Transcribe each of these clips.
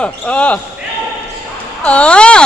อ เออ เออ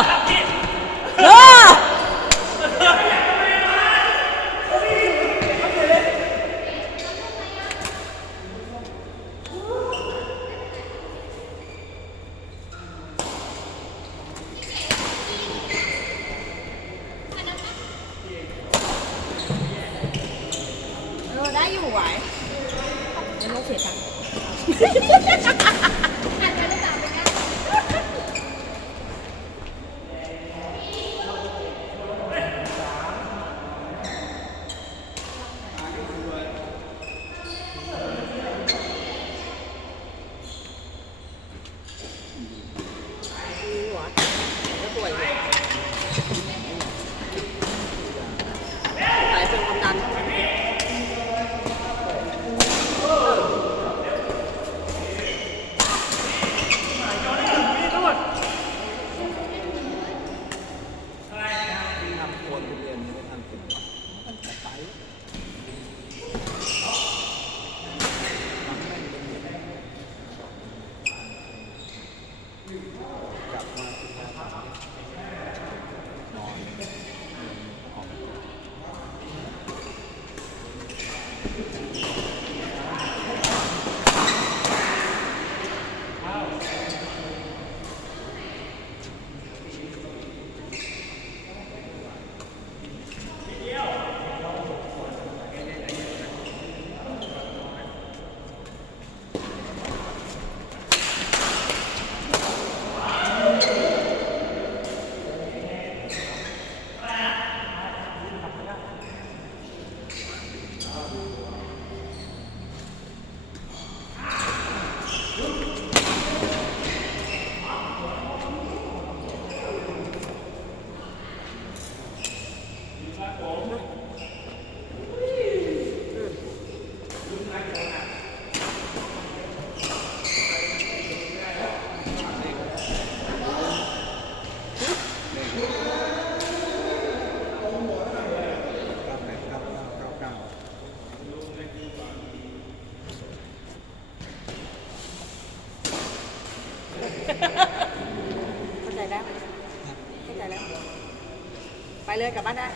กลับบ้านได้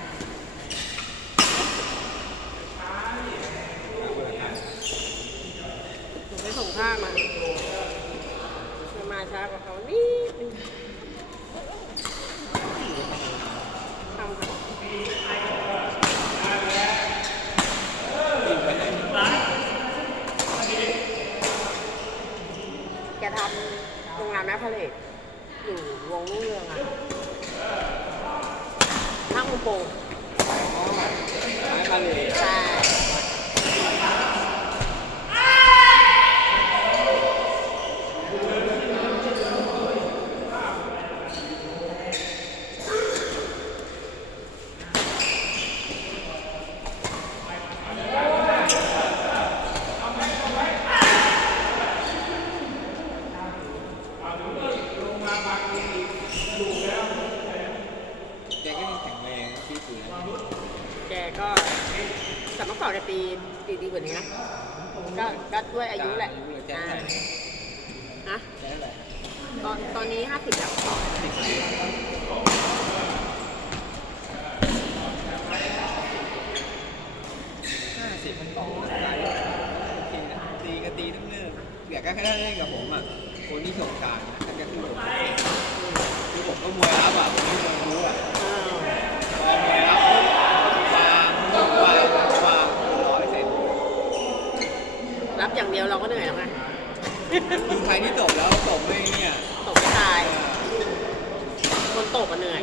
หนูไปส่งผ้ามามันมาช้ากว่าเขานิดนึงทำค่ะแกทำโรงงานแม่พาเลตอยู่วงรุ่งเรืองอะนั่งมุม โปงไม้ทะเลยช่แกก็ยังแข็งแรงที่สุดนะ แกก็แต่เมื่อก่อนแกตีตีดีกว่านี้นะ ก็ก็ด้วยอายุแหละอ่าฮะ แค่ไหน ตอนตอนนี้ห้าสิบแล้ว ห้า สิบมันต่อได้โอเคนะตีก็ตีทั้งเรื่องเดี๋ยวก็แค่เล่นกับผมอะคนที่สงการนะท่านก็คือผมคือผมก็มวยรับอะผมไม่มวยรู้อะอ้าวพอมวยรับปุ๊บวางวางวางร้อยเสร็จรับอย่างเดียวเราก็เหนื่อยแล้วไงคือใครที่ตบแล้วตบไม่เนี่ยตกไม่ตาย คนตกก็เหนื่อย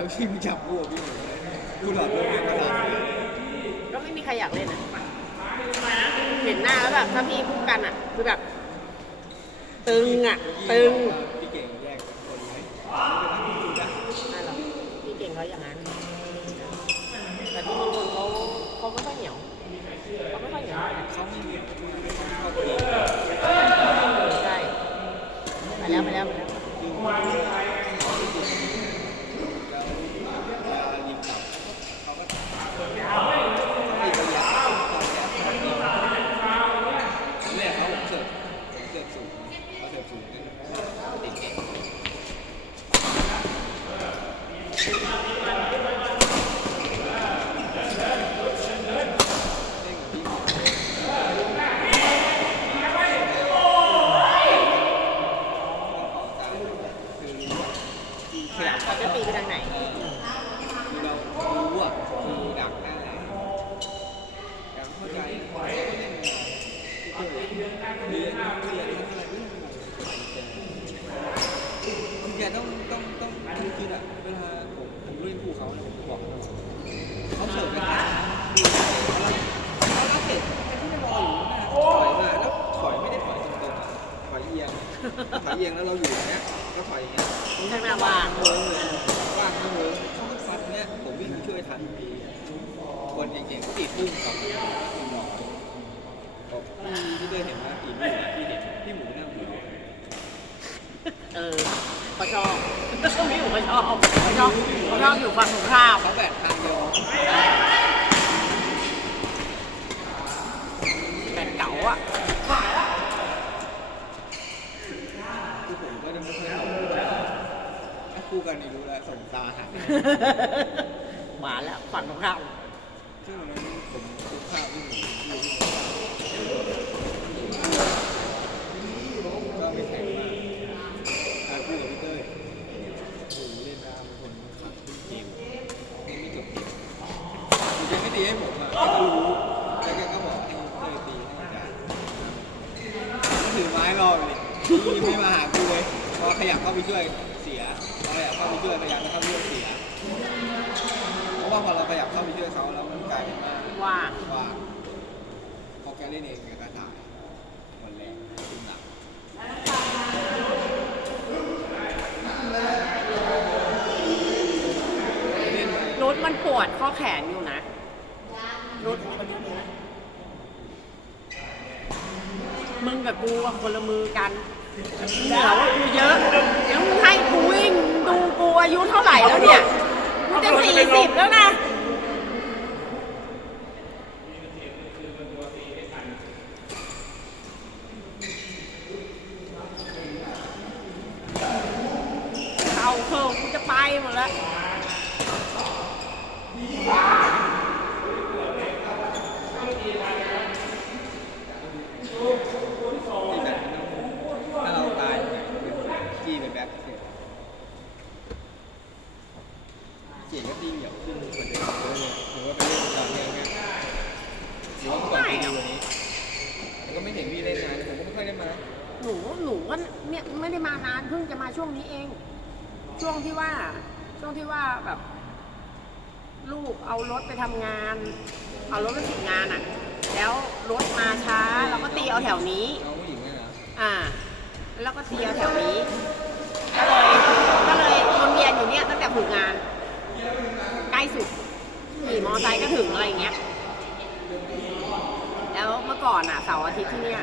แล้วพี่ไมึงจับกูอะพี่กูหลอดตัวเองก็ทำเลยก็ไม่มีใครอยากเล่นอะเห็นหน้าแล้วแบบถ้าพี่พูดกันอะ คือแบบ ตึงอะ ตึงพี่เก่งแยกคนไหมไม่หรอกพี่เก่งเขาอย่างนั้น แต่พี่มงคลเขาเขาไม่ค่อยเหนียวเขาไม่ค่อยเหนียวเขาไม่เหนียวใช่ไปแล้วไปแล้วไปแล้ว เวลายิงกลับเขาก็ตีระยะ เล่นกับพี่คือขยับ เขาจะตีไปทางไหน เออคือเรารู้อะคือดักได้แต่เข้าใจเขาเล่นเรียนเรียนเรียนอะไรไม่รู้แกต้องต้องต้องคิดอะเวลาผมผมเล่นคู่เขาเนี่ยผมบอกเขาเสิร์ฟไปหาแล้วเราเสร็จแค่ที่จะรออยู่นะถอยมาแล้วถอยไม่ได้ถอยตรงๆอะถอยเอียงถอยเอียงแล้วเราอยู่อย่างเนี้ยก็ถอยอย่างเงี้ย ข้างหน้าว่าง เวิร์กเลยว่างก็เวิร์กเขาก็ฟันเนี่ยผมวิ่งไปช่วยทันทีคนเก่งๆก็ติดปุ้งกับคุณหลอกบอกพี่พี่เดินเห็นไหมอีกพี่เห็นพี่หมูนั่งอยู่ เออเขาช อบไม่อยู่เขาชอบเขาชอบเขาชอบอยู่ฝั่งตรงข้ามเขาแบตทางเดียวแบบเก๋าอะคือผมก็จะไม่ค่อยเอาถ้าคู่กันนี่รู้แล้วสมตาหันหวานแล้วฝั่งตรงข้ามซึ่งวันนั้นผมคุกข้าวพี่หมูอยู่ก็ไม่แข็งมากอะคู่กับพี่เต้ยโอ้โหเล่นดาวเป็นคนขับเกมยังไม่จบเกม คือแกไม่ตีให้ผมอะแกก็รู้แล้วแกก็บอกให้เต้ยตีให้อาจารย์ก็ถือไม้รออยู่ดิพี่ ไม่มาหากูเลยพอขยับเข้าไปช่วยเสียพอขยับเข้าไปช่วยพยายามจะเข้าไปช่วยเสีย เพราะว่าพอเราขยับเข้าไปช่วยเขาแล้วมันกลายเป็นว่าว่างว่าพอแกเล่นเองแกก็ตายหมดแรงขึ้นหนักเล่นรุดมันปวดข้อแขนอยู่นะรุดมึงกับกูอะคนละมือกัน เหนือว่ากูเยอะแล้วมึงให้กูวิ่งดูกูอายุเท่าไหร่แล้วเนี่ยกูจะสี่สิบแล้วนะ เข่าเคิร์กูจะไปหมดแล้ว ที่แบบถ้าเราตายเนี่ยจี้เป็นแบ็คเสร็จเจียงก็ตีเหนียวขึ้นกว่าเดิมเยอะเลยหรือว่าไปเล่นตอนเนี้ยเนี่ยหรือว่าเมื่อก่อนพี่ดีกว่านี้แล้วก็ไม่เห็นพี่เล่นนานผมก็ไม่ค่อยได้มา หนูหนูก็เนี่ยไม่ได้มานานเพิ่งจะมา ช่วงนี้เอง ช่วงที่ว่าช่วงที่ว่าแบบ ลูกเอารถไปทำงาน เอารถไปฝึกงานอะ่ะ แล้วรถมาช้าเราก็ตีเอาแถวนี้ น้องผู้หญิงเนี่ยนะอ่า แล้วก็ตีเอาแถวนี้ก็เลยก็เลยวนเวียนอยู่เนี่ยตั้งแต่ฝึกงานใกล้สุดขี่มอไซค์ก็ถึงอะไรอย่างเงี้ย แล้วเมื่อก่อนอะเสาร์อาทิตย์ที่เนี่ย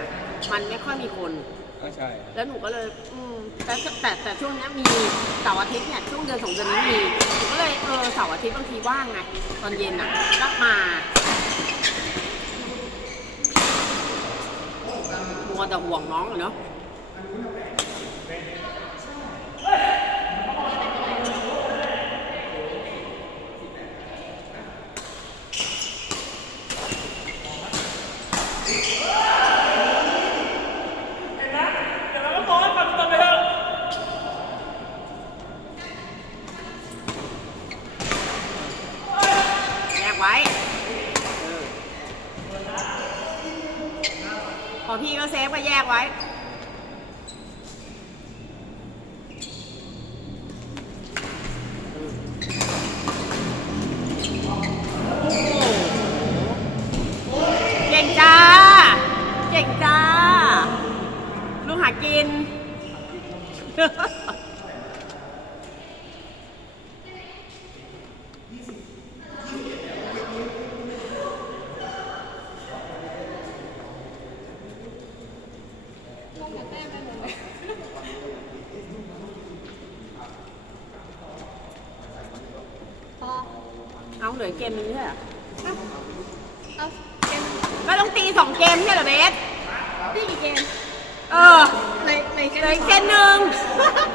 มันไม่ค่อยมีคน ก็ใช่แล้วหนูก็เลยอืมแต่แต่แต่ช่วงเนี้ยมีเสาร์อาทิตย์เนี่ยช่วงเดือนสองเดือนนี้มีหนูก็เลยเออเสาร์อาทิตย์บางทีว่างไงตอนเย็นอะก็มามัวแต่ห่วงน้องอะเนาะ แยกไว้เออพอพี่ก็เซฟก็แยกไว้ เก่งจ้า เก่งจ้า ลูกหากิน เส้นหนึ่ง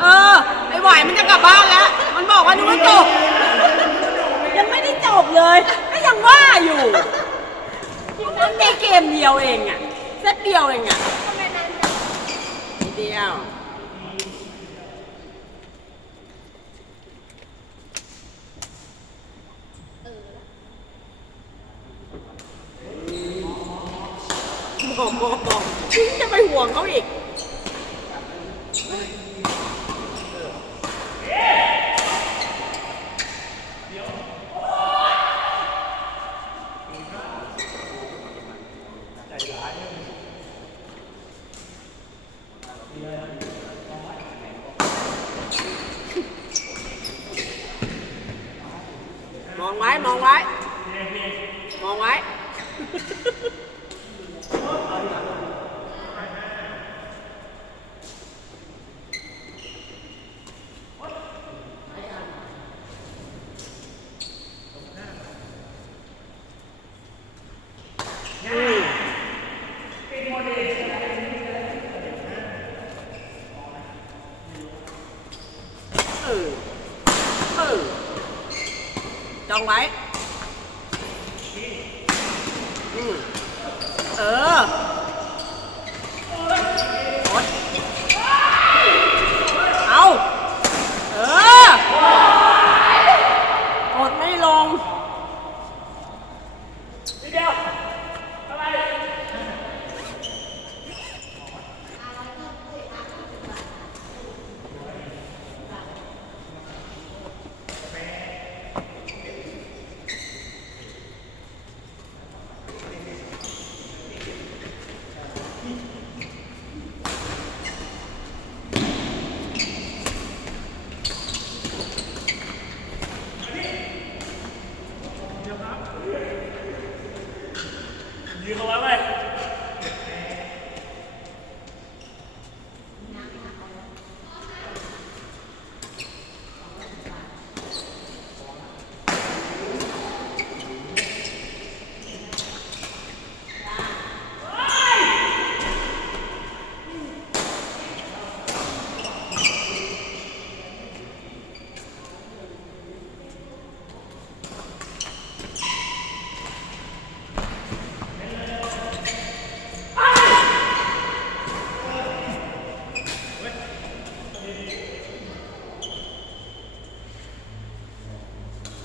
เออ ไอ้หวยมันจะกลับบ้านแล้ว มันบอกว่านู่าจบ ยังไม่ได้จบเลย ก็ยังว่าอยู่มันได้เกมเดียวเองอะเซตเดียวเองอะไมนเดียว เออเออจองไว้ อืมเออกดเอา เออกดไม่ลง ยืนเขาไว้ไหม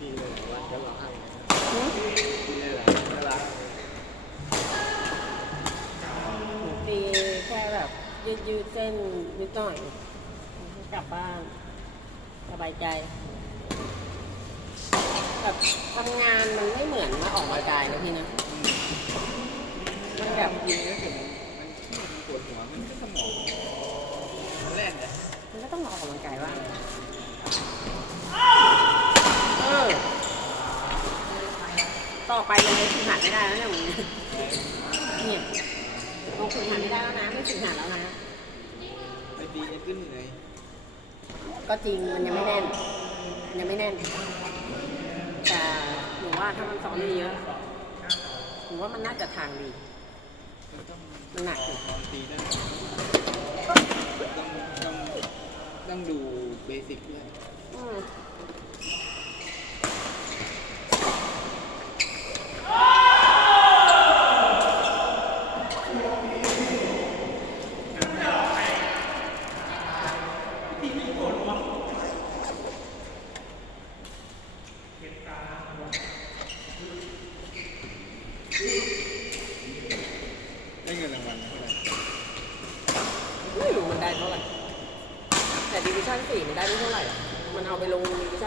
ดีเลยว่าจะร้องไห้ดีเลยเหรอน่ารัก ตีแค่แบบยืดยืดเส้นนิด หน่อย กลับบ้าน สบายใจแบบทำงานมันไม่เหมือนมาออกกำลังกายนะพี่นะมันแบบจริงๆก็คือมันมันปวดหัวมันก็สมองมันแล่นนะมันก็ต้องออกกำลังกายบ้างเออ ต่อไปยังไม่ถึงหัดไม่ได้แล้วเนี่ยมึงเนี่ยลงถึงหัดไม่ได้แล้วนะ ไม่ถึงหัดแล้วนะ ไปตีจะขึ้นเลยก็จริงมันยังไม่แน่นมันยังไม่แน่น แต่หนูว่าถ้ามันซ้อมเยอะๆหนูว่ามันน่าจะทางดี มันต้องมันหนักอยู่ลองตีได้ต้องต้องต้องดูเบสิกด้วย อืม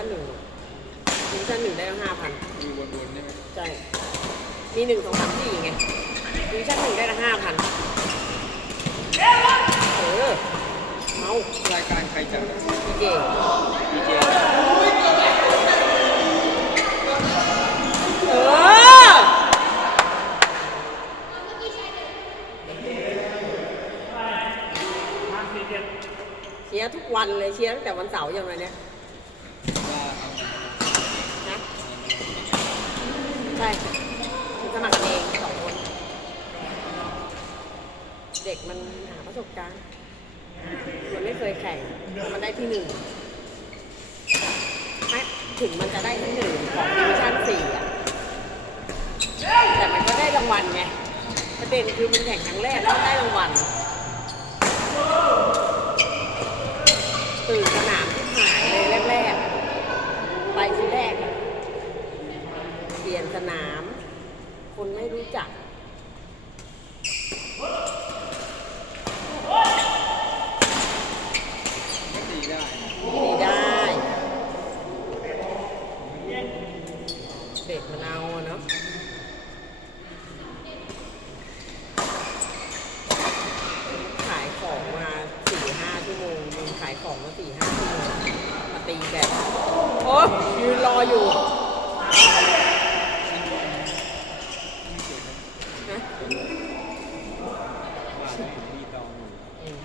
นหนึ่งดิวิชั่นหนึ่งได้ห้าพัน มีวนๆใช่ไหม ใช่ มีหนึ่งสองสามสี่ไงดิวิชั่นหนึ่งได้ละห้าพันเออเอารายการใครจัดอะเก่งดีเจเออห้าสี่เจ็ดเชียร์ทุกวันเลยเชียร์ตั้งแต่วันเสาร์ยังไงเนี่ย ว่าเอาไง นะใช่คือสมัครกันเองสองคน เด็กมันหาประสบการณ์ มันไม่เคยแข่ง มันได้ที่หนึ่งไม่ถึงมันจะได้ที่หนึ่งของดิวิชั่นสี่อะ แต่มันก็ได้รางวัลไง ประเด็นคือมันแข่งครั้งแรกแล้วได้รางวัล ตื่นสนามที่หายเลยแรกๆ ไปทีแรก เปลี่ยนสนาม คนไม่รู้จักตีได้นะ ดีได้ เด็กมันเอาอะเนาะขายของมาสี่ห้าชั่วโมงมึงขายของมาสี่ห้าชั่วโมงมาตีแบบ โอ้ยืนรออยู่นะ ว่าไม่มีตองอยู่ อืม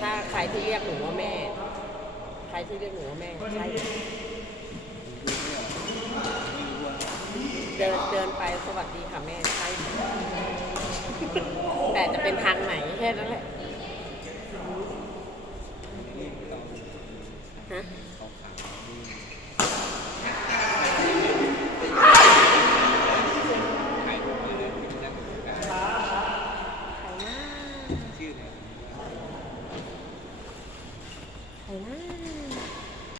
ถ้าใค รที่เรียกหนูว่าแม่ ใครที่เรียกหนูว่าแม่ใช่เดินเดินไปสวัสดีค่ะแม่ใช่แต่จะเป็นทางไหนแค่นั้นแหละฮะ